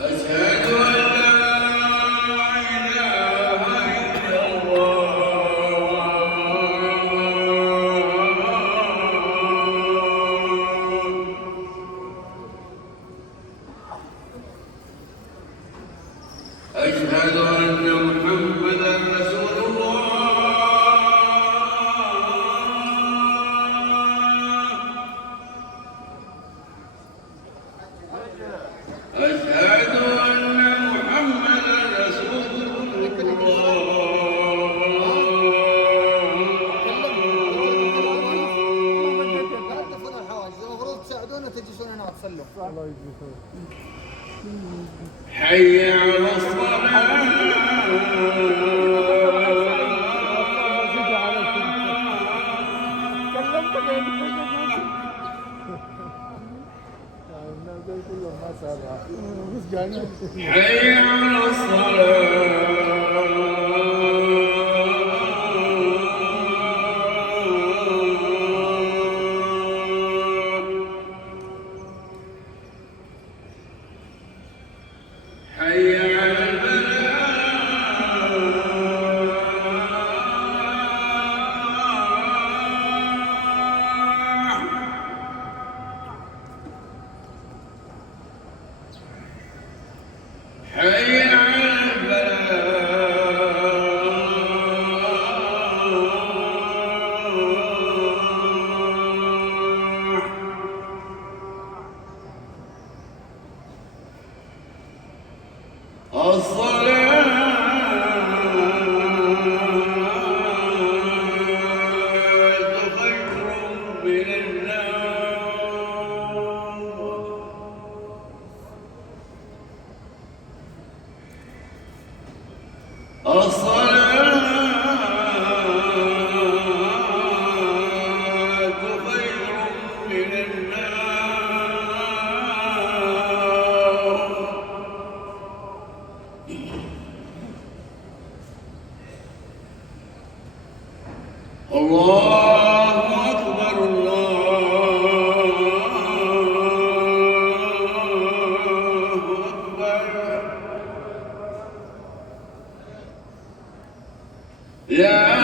أشهد أن لا إله إلا الله. أشهد أن محمدًا رسول الله. أشهد أن محمدًا رسول الله. حي على الصلاة. حي على الصلاة. حي على الفلاح. حي على الفلاح. الصلاة خير من النوم. الصلاة خير من النوم. الله أكبر الله أكبر. لا